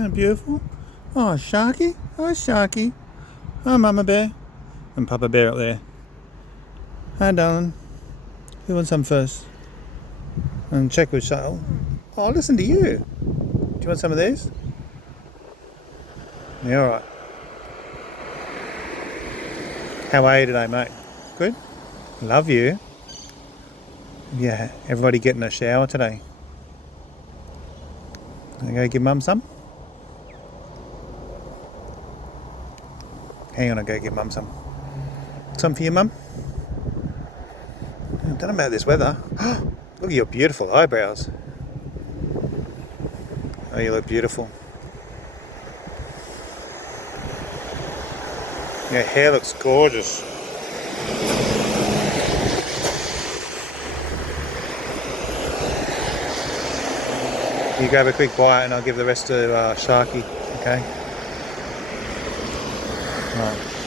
Isn't it beautiful? Oh, Sharky. Hi, Sharky. Hi, Mama Bear. And Papa Bear up there. Hi, darling. Who wants some first? And check with Sheryl. Oh, listen to you. Do you want some of these? Yeah, alright. How are you today, mate? Good? Love you. Yeah, everybody getting a shower today. I go give Mum some? Hang on, I'll go give Mum some. Some for you, Mum? I don't know about this weather. Look at your beautiful eyebrows. Oh, you look beautiful. Your hair looks gorgeous. You grab a quick bite and I'll give the rest to Sharky, okay? Right.